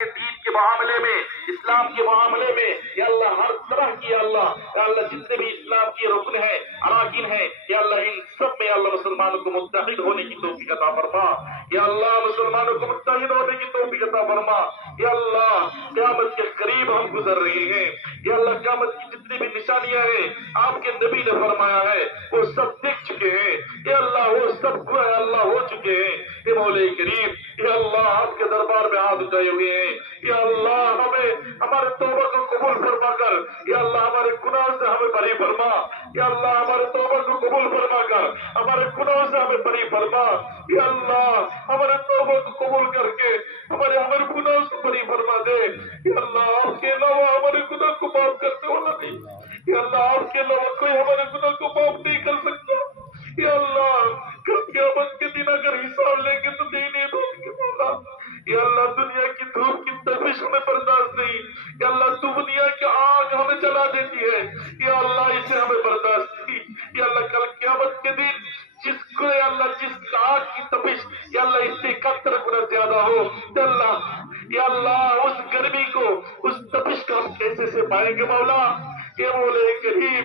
دین کے معاملے میں، اسلام کے معاملے میں یا اللہ ہر طرح کی یا اللہ جتنے بھی اسلام کی رکن ہیں، اراکین ہیں، یا اللہ ان سب میں اللہ مسلمانوں کو متحد ہونے کی توفیق عطا فرما۔ یا اللہ مسلمانوں کو متحد ہونے کی توفیق عطا فرما۔ یا اللہ قیامت کے قریب ہم گزر رہے ہیں، یا اللہ قیامت کی جتنی بھی نشانیاں ہیں آپ کے نبی نے فرمایا ہے وہ سب دیکھ چکے ہیں، یا اللہ وہ سب اللہ ہو چکے ہیں۔ اے مولا کریم، یا اللہ آپ کے دربار میں ہاتھ اٹھائے ہوئے ہیں، یا اللہ ہمیں ہمارے توبہ کو قبول فرما کر یا اللہ ہمارے گناہوں سے ہمیں بری فرما۔ یا اللہ ہمارے توبہ کو قبول فرما کر ہمارے گناہوں سے ہمیں بری فرما۔ یا اللہ ہمارے توبہ کو قبول کر کے ہمارے گناہوں سے بری فرما دے۔ یا اللہ آپ کے علاوہ ہمارے گناہ کو معاف کرتے والا نہیں، یا اللہ آپ کے علاوہ کوئی ہمارے گناہ کو معاف نہیں کر سکتا۔ یا اللہ کل قیامت کے دن اگر حساب لیں گے تو دین دودھ کے مولا، یا اللہ دنیا کی دھوپ کی تپش ہمیں برداشت نہیں، یا اللہ دنیا کی آگ ہمیں جلا دیتی ہے، یا اللہ اسے ہمیں برداشت نہیں۔ یا اللہ کل قیامت کے دن جس کو یا اللہ جس آگ کی تپش یا اللہ اس سے 71 گنا زیادہ ہو، یا اللہ اس گرمی کو اس تپش کو ہم کیسے سے پائیں گے مولا؟ یہ مولا کریم